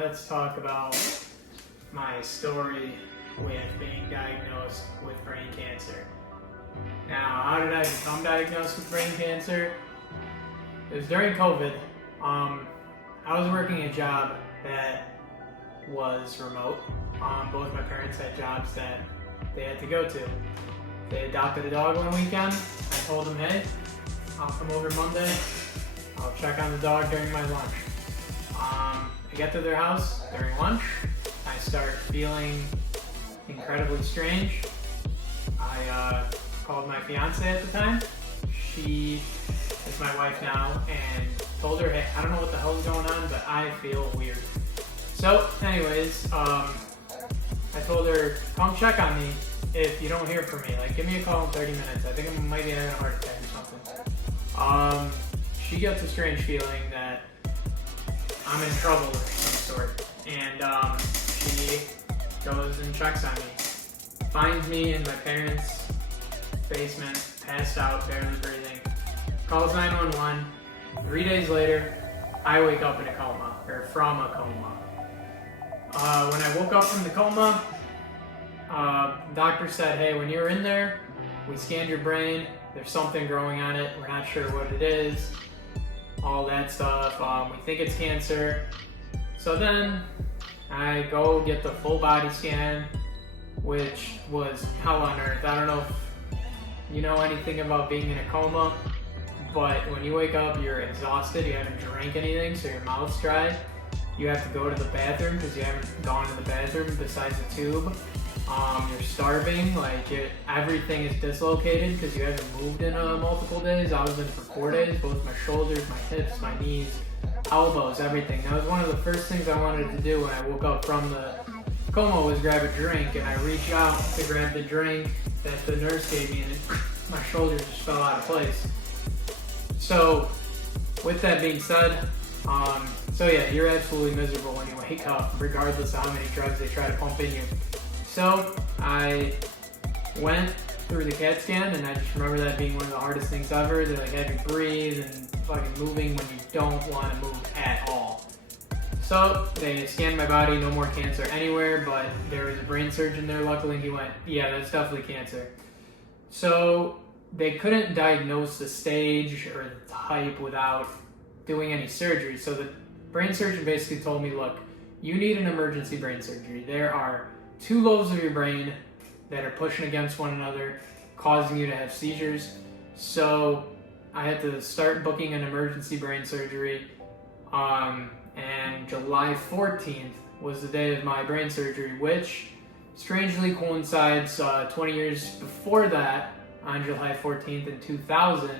let's talk about my story with being diagnosed with brain cancer. Now, how did I become diagnosed with brain cancer? It was during COVID. I was working a job that was remote. Both my parents had jobs that they had to go to. They adopted a dog one weekend. I told them, hey, I'll come over Monday. I'll check on the dog during my lunch. I get to their house during lunch. I start feeling incredibly strange. I called my fiance at the time. She is my wife now, and told her, hey, I don't know what the hell is going on, but I feel weird. So anyways, I told her, come check on me if you don't hear from me. Like, give me a call in 30 minutes. I think I might be having a heart attack or something. She gets a strange feeling that I'm in trouble of some sort. And she goes and checks on me. Finds me in my parents' basement, passed out, barely breathing. Calls 911. 3 days later, I wake up in a coma, or from a coma. When I woke up from the coma, doctor said, hey, when you were in there, we scanned your brain. There's something growing on it. We're not sure what it is. All that stuff. We think it's cancer. So then I go get the full body scan, which was hell on earth. I don't know if you know anything about being in a coma, but when you wake up, you're exhausted. You haven't drank anything, so your mouth's dry. You have to go to the bathroom because you haven't gone to the bathroom besides the tube. You're starving, everything is dislocated because you haven't moved in multiple days. I was in for 4 days, both my shoulders, my hips, my knees, elbows, everything. That was one of the first things I wanted to do when I woke up from the coma was grab a drink, and I reached out to grab the drink that the nurse gave me, and my shoulders just fell out of place. So, with that being said, so yeah, you're absolutely miserable when you wake up, regardless of how many drugs they try to pump in you. So I went through the CAT scan, and I just remember that being one of the hardest things ever. They had me breathe and fucking moving when you don't want to move at all. So they scanned my body, no more cancer anywhere, but there was a brain surgeon there luckily, and he went, yeah, that's definitely cancer. So they couldn't diagnose the stage or the type without doing any surgery. So the brain surgeon basically told me, look, you need an emergency brain surgery. There are 2 lobes of your brain that are pushing against one another, causing you to have seizures. So I had to start booking an emergency brain surgery. And July 14th was the day of my brain surgery, which strangely coincides 20 years before that, on July 14th in 2000,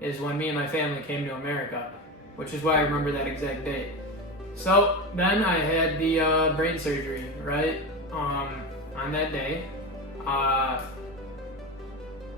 is when me and my family came to America, which is why I remember that exact date. So then I had the brain surgery, right? On that day.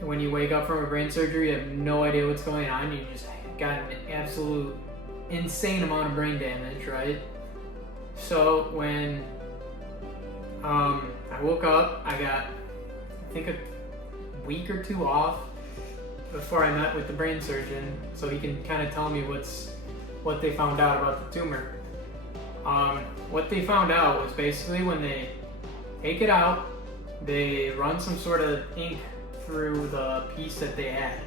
When you wake up from a brain surgery, you have no idea what's going on. You just got an absolute insane amount of brain damage, right? So when I woke up, I got, I think, a week or 2 off before I met with the brain surgeon, so he can kind of tell me what they found out about the tumor. What they found out was basically when they take it out, they run some sort of ink through the piece that they had.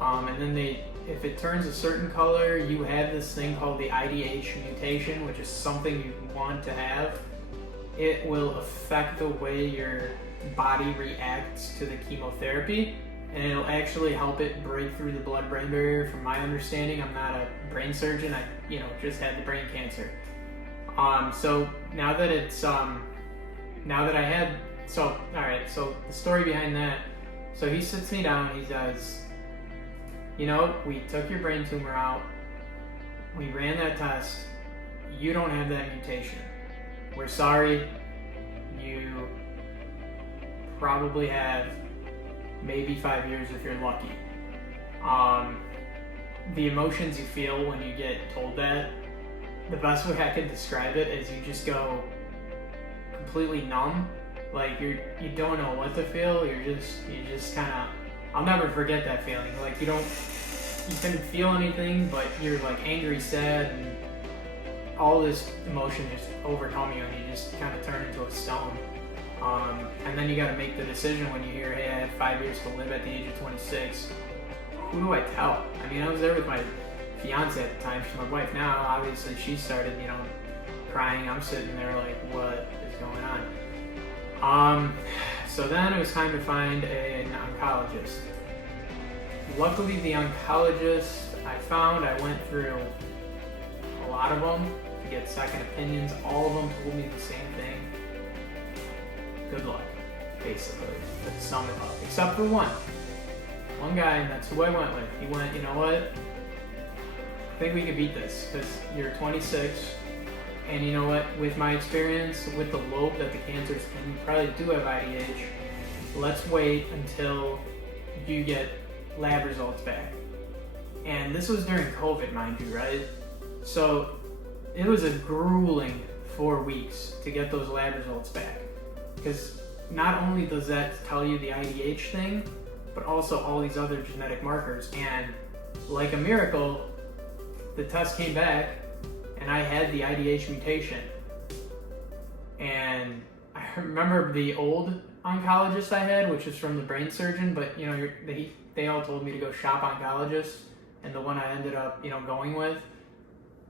And then if it turns a certain color, you have this thing called the IDH mutation, which is something you want to have. It will affect the way your body reacts to the chemotherapy, and it'll actually help it break through the blood-brain barrier. From my understanding, I'm not a brain surgeon. I, just had the brain cancer. So now that it's, now that I had, so the story behind that, so he sits me down, he says, we took your brain tumor out, we ran that test, you don't have that mutation. We're sorry, you probably have maybe 5 years if you're lucky. The emotions you feel when you get told that, the best way I could describe it is you just go completely numb. Like you don't know what to feel. You just kind of, I'll never forget that feeling. Like you couldn't feel anything, but you're like angry, sad, and all this emotion just overcome you, and you just kind of turn into a stone. And then you got to make the decision when you hear, hey, I have 5 years to live at the age of 26. Who do I tell? I mean, I was there with my fiance at the time. She's my wife now. Obviously, she started, crying. I'm sitting there like, what is going on? So then it was time to find an oncologist. Luckily, the oncologist I went through a lot of them to get second opinions. All of them told me the same thing. Good luck, basically, to sum it up. Except for one guy, and that's who I went with. He went, you know what? I think we could beat this because you're 26, and you know what? With my experience with the lobe that the cancer's in, you probably do have IDH. Let's wait until you get lab results back. And this was during COVID, mind you, right? So it was a grueling 4 weeks to get those lab results back. Because not only does that tell you the IDH thing, but also all these other genetic markers. And like a miracle, the test came back and I had the IDH mutation. And I remember the old oncologist I had, which was from the brain surgeon, but they all told me to go shop oncologist, and the one I ended up going with.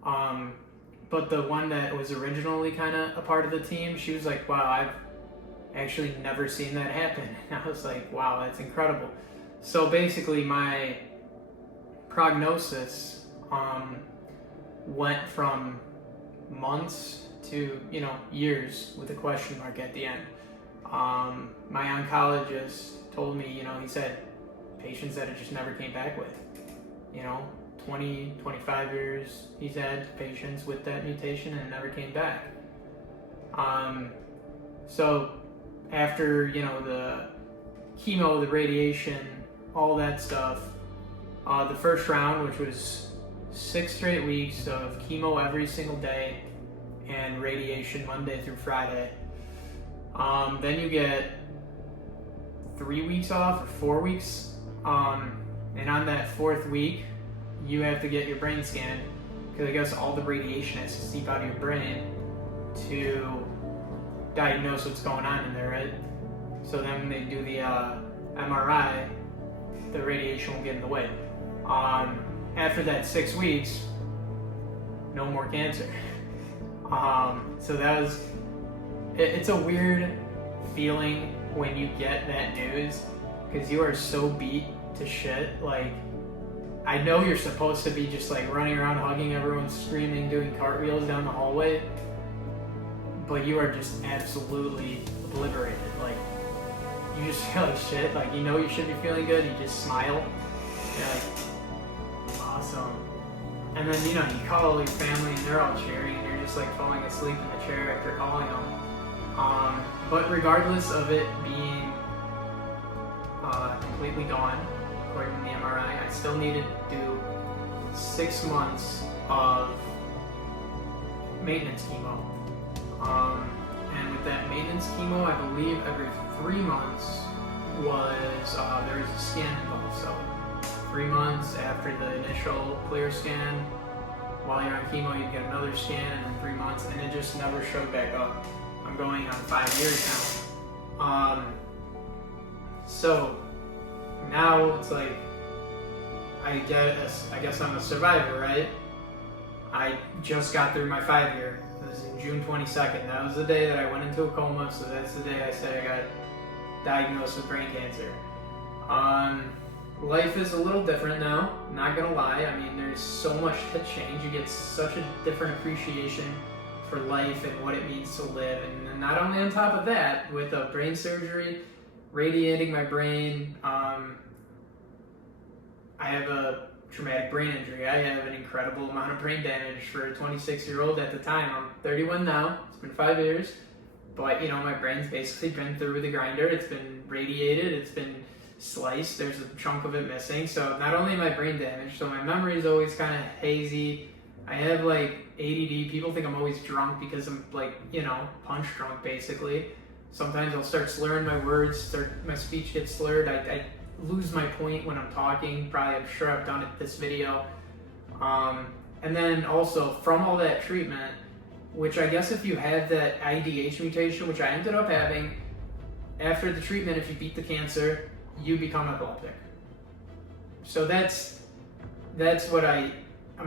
But the one that was originally kind of a part of the team, she was like, wow, I've actually never seen that happen. And I was like, wow, that's incredible. So basically my prognosis went from months to years with a question mark at the end. My oncologist told me, he said patients that it just never came back with, 20, 25 years he's had patients with that mutation and it never came back. So after, the chemo, the radiation, all that stuff, the first round, which was 6 straight weeks of chemo every single day and radiation Monday through Friday. Then you get 3 weeks off or 4 weeks. And on that 4th week, you have to get your brain scanned because I guess all the radiation has to seep out of your brain to diagnose what's going on in there, right? So then when they do the MRI, the radiation will get in the way. After that 6 weeks, no more cancer. So that was, it's a weird feeling when you get that news because you are so beat to shit. Like, I know you're supposed to be just like running around hugging everyone, screaming, doing cartwheels down the hallway, but you are just absolutely obliterated. Like, you just feel like shit. Like, you should be feeling good. You just smile. You're like, awesome. And then, you call all your family and they're all cheering and you're just like falling asleep in the chair after calling them. But regardless of it being completely gone, according to the MRI, I still needed to do 6 months of maintenance chemo. And with that maintenance chemo, I believe every 3 months was, there was a scan involved. So 3 months after the initial clear scan, while you're on chemo, you get another scan, and then 3 months, and it just never showed back up. I'm going on 5 years now. So now it's like, I guess I'm a survivor, right? I just got through my 5 year. It was in June 22nd. That was the day that I went into a coma, so that's the day I said I got diagnosed with brain cancer. Life is a little different now, not gonna lie. I mean, there's so much to change. You get such a different appreciation for life and what it means to live. And not only on top of that, with a brain surgery, radiating my brain, I have a traumatic brain injury. I have an incredible amount of brain damage for a 26-year-old at the time. I'm 31 now. It's been 5 years. But, my brain's basically been through the grinder. It's been radiated. It's been sliced. There's a chunk of it missing. So not only am I brain damaged, so my memory is always kind of hazy. I have like ADD. People think I'm always drunk because I'm like, punch drunk basically. Sometimes I'll start slurring my words, my speech gets slurred. I lose my point when I'm talking. I'm sure I've done it this video. And then also from all that treatment, which I guess if you have that IDH mutation, which I ended up having, after the treatment, if you beat the cancer, you become epileptic. So that's what I'm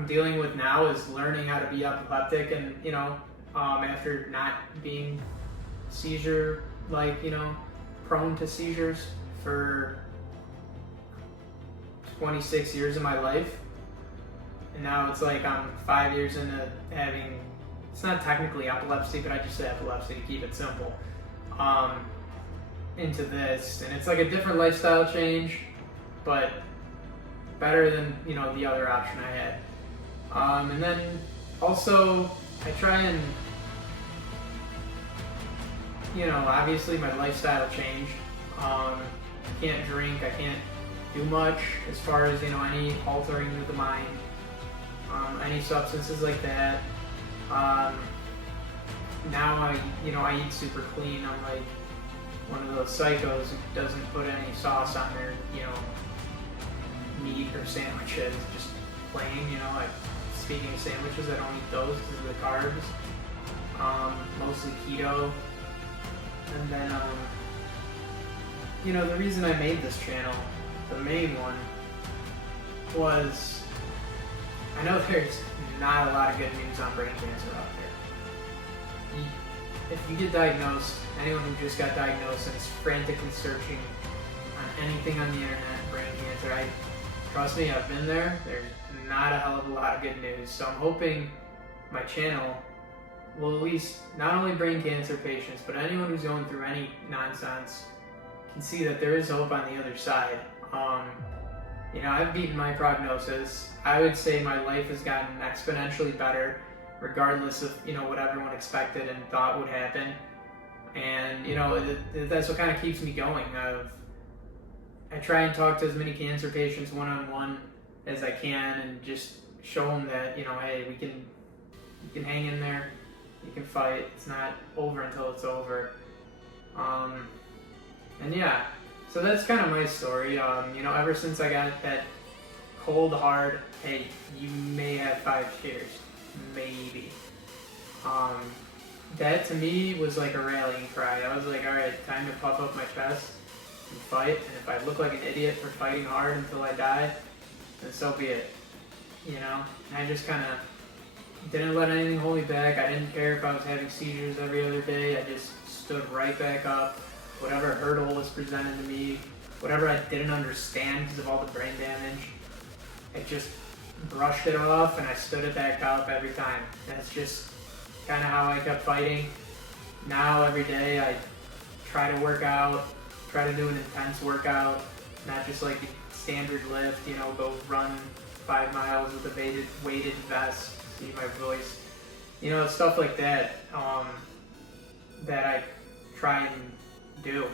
dealing with now, is learning how to be epileptic, and after not being seizure, prone to seizures for 26 years of my life. And now it's like I'm 5 years into having, it's not technically epilepsy, but I just say epilepsy to keep it simple, into this. And it's like a different lifestyle change, but better than, the other option I had. And then also I try and, obviously my lifestyle changed. I can't drink, I can't do much as far as, any altering of the mind, any substances like that. Now I eat super clean. I'm like one of those psychos who doesn't put any sauce on their, meat or sandwiches, just plain, like, speaking of sandwiches, I don't eat those because of the carbs, mostly keto. And then, the reason I made this channel, the main one, was I know there's not a lot of good news on brain cancer out there. If you get diagnosed, anyone who just got diagnosed and is frantically searching on anything on the internet, brain cancer, trust me, I've been there. There's not a hell of a lot of good news. So I'm hoping my channel will at least not only brain cancer patients, but anyone who's going through any nonsense can see that there is hope on the other side. I've beaten my prognosis. I would say my life has gotten exponentially better, regardless of, what everyone expected and thought would happen. And, that's what kind of keeps me going. I try and talk to as many cancer patients one-on-one as I can, and just show them that, hey, you can hang in there, you can fight, it's not over until it's over. And yeah, so that's kind of my story. Ever since I got that cold hard, hey, you may have 5 years, maybe. That to me was like a rallying cry. I was like, all right, time to puff up my chest and fight. And if I look like an idiot for fighting hard until I die, then so be it. And I just kind of didn't let anything hold me back. I didn't care if I was having seizures every other day. I just stood right back up. Whatever hurdle was presented to me, whatever I didn't understand because of all the brain damage, I just brushed it off and I stood it back up every time. That's just kind of how I kept fighting. Now every day I try to work out, try to do an intense workout, not just like a standard lift, go run 5 miles with a weighted vest, see my voice, stuff like that, that I try and do.